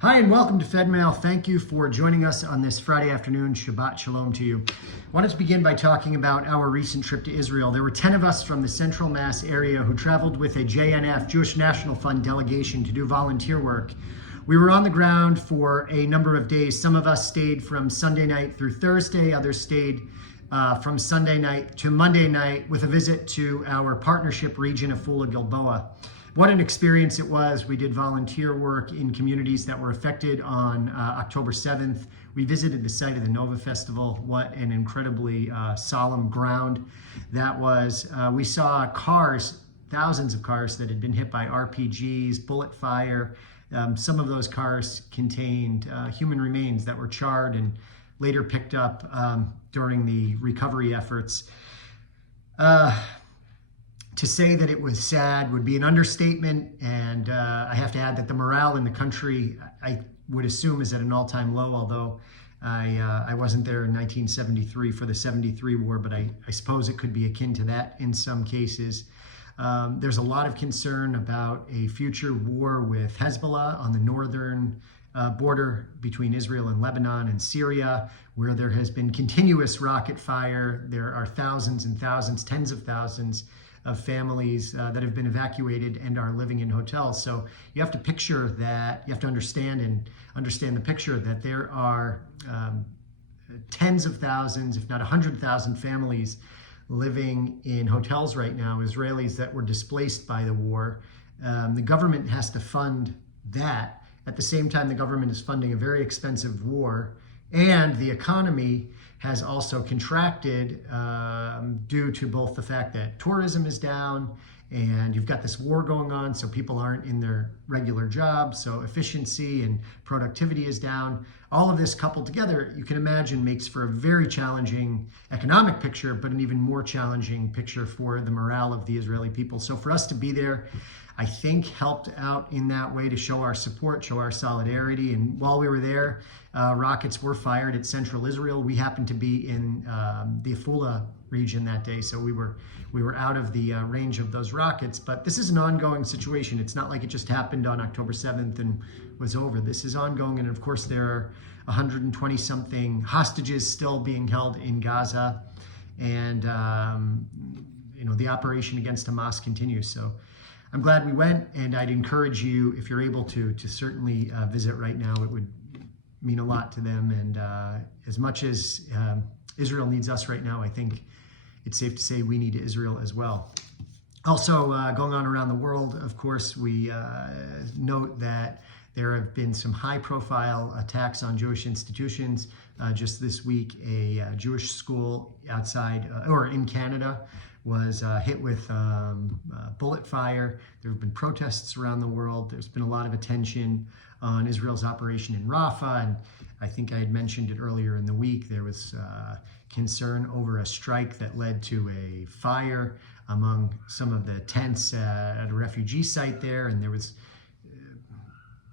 Hi and welcome to FedMail. Thank you for joining us on this Friday afternoon. Shabbat Shalom to you. I wanted to begin by talking about our recent trip to Israel. There were 10 of us from the Central Mass area who traveled with a JNF, Jewish National Fund delegation to do volunteer work. We were on the ground for a number of days. Some of us stayed from Sunday night through Thursday. Others stayed from Sunday night to Monday night with a visit to our partnership region of Afula Gilboa. What an experience it was. We did volunteer work in communities that were affected on October 7th. We visited the site of the Nova Festival. What an incredibly solemn ground that was. We saw cars, thousands of cars that had been hit by RPGs, bullet fire. Some of those cars contained human remains that were charred and later picked up during the recovery efforts. To say that it was sad would be an understatement, and I have to add that the morale in the country, I would assume, is at an all-time low, although I wasn't there in 1973 for the 73 war, but I suppose it could be akin to that in some cases. There's a lot of concern about a future war with Hezbollah on the northern border between Israel and Lebanon and Syria, where there has been continuous rocket fire. There are thousands and thousands, tens of thousands of families that have been evacuated and are living in hotels. So you have to picture that, you have to understand the picture that there are tens of thousands, if not 100,000 families living in hotels right now, Israelis that were displaced by the war. The government has to fund that. At the same time, the government is funding a very expensive war, and the economy has also contracted due to both the fact that tourism is down and you've got this war going on, so people aren't in their regular jobs, so efficiency and productivity is down. All of this coupled together, you can imagine, makes for a very challenging economic picture, but an even more challenging picture for the morale of the Israeli people. So for us to be there, I think, helped out in that way to show our support, show our solidarity. And while we were there, rockets were fired at central Israel. We happened to be in the Afula region that day, so we were out of the range of those rockets. But this is an ongoing situation. It's not like it just happened on October 7th and was over. This is ongoing, and of course there are 120-something hostages still being held in Gaza, and the operation against Hamas continues. So I'm glad we went, and I'd encourage you, if you're able to certainly visit right now. It would mean a lot to them, and as much as Israel needs us right now, I think it's safe to say we need Israel as well. Also, going on around the world, of course, we note that there have been some high-profile attacks on Jewish institutions. Just this week, a Jewish school outside or in Canada was hit with bullet fire. There have been protests around the world. There's been a lot of attention on Israel's operation in Rafah, and I think I had mentioned it earlier in the week. There was concern over a strike that led to a fire among some of the tents at a refugee site there, and there was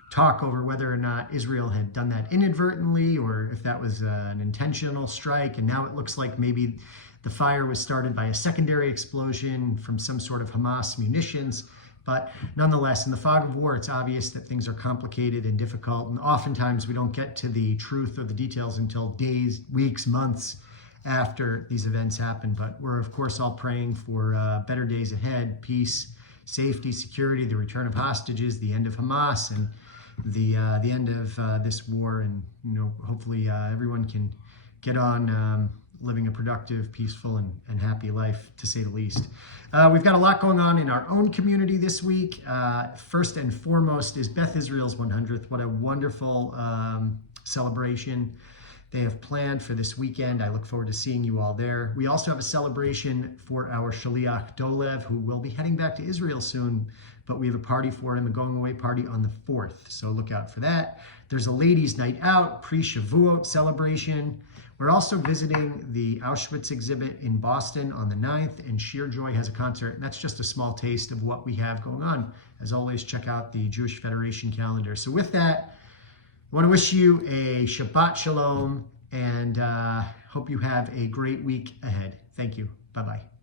talk over whether or not Israel had done that inadvertently or if that was an intentional strike. And now it looks like maybe the fire was started by a secondary explosion from some sort of Hamas munitions. But nonetheless, in the fog of war, it's obvious that things are complicated and difficult. And oftentimes we don't get to the truth or the details until days, weeks, months after these events happen. But we're, of course, all praying for better days ahead, peace, safety, security, the return of hostages, the end of Hamas, and the end of this war. And hopefully everyone can get on living a productive, peaceful, and happy life, to say the least. We've got a lot going on in our own community this week. First and foremost is Beth Israel's 100th. What a wonderful celebration they have planned for this weekend. I look forward to seeing you all there. We also have a celebration for our Shaliach Dolev, who will be heading back to Israel soon, but we have a party for him, a going away party on the 4th. So look out for that. There's a ladies' night out, pre-Shavuot celebration. We're also visiting the Auschwitz exhibit in Boston on the 9th, and Sheer Joy has a concert. And that's just a small taste of what we have going on. As always, check out the Jewish Federation calendar. So with that, I want to wish you a Shabbat Shalom, and hope you have a great week ahead. Thank you. Bye-bye.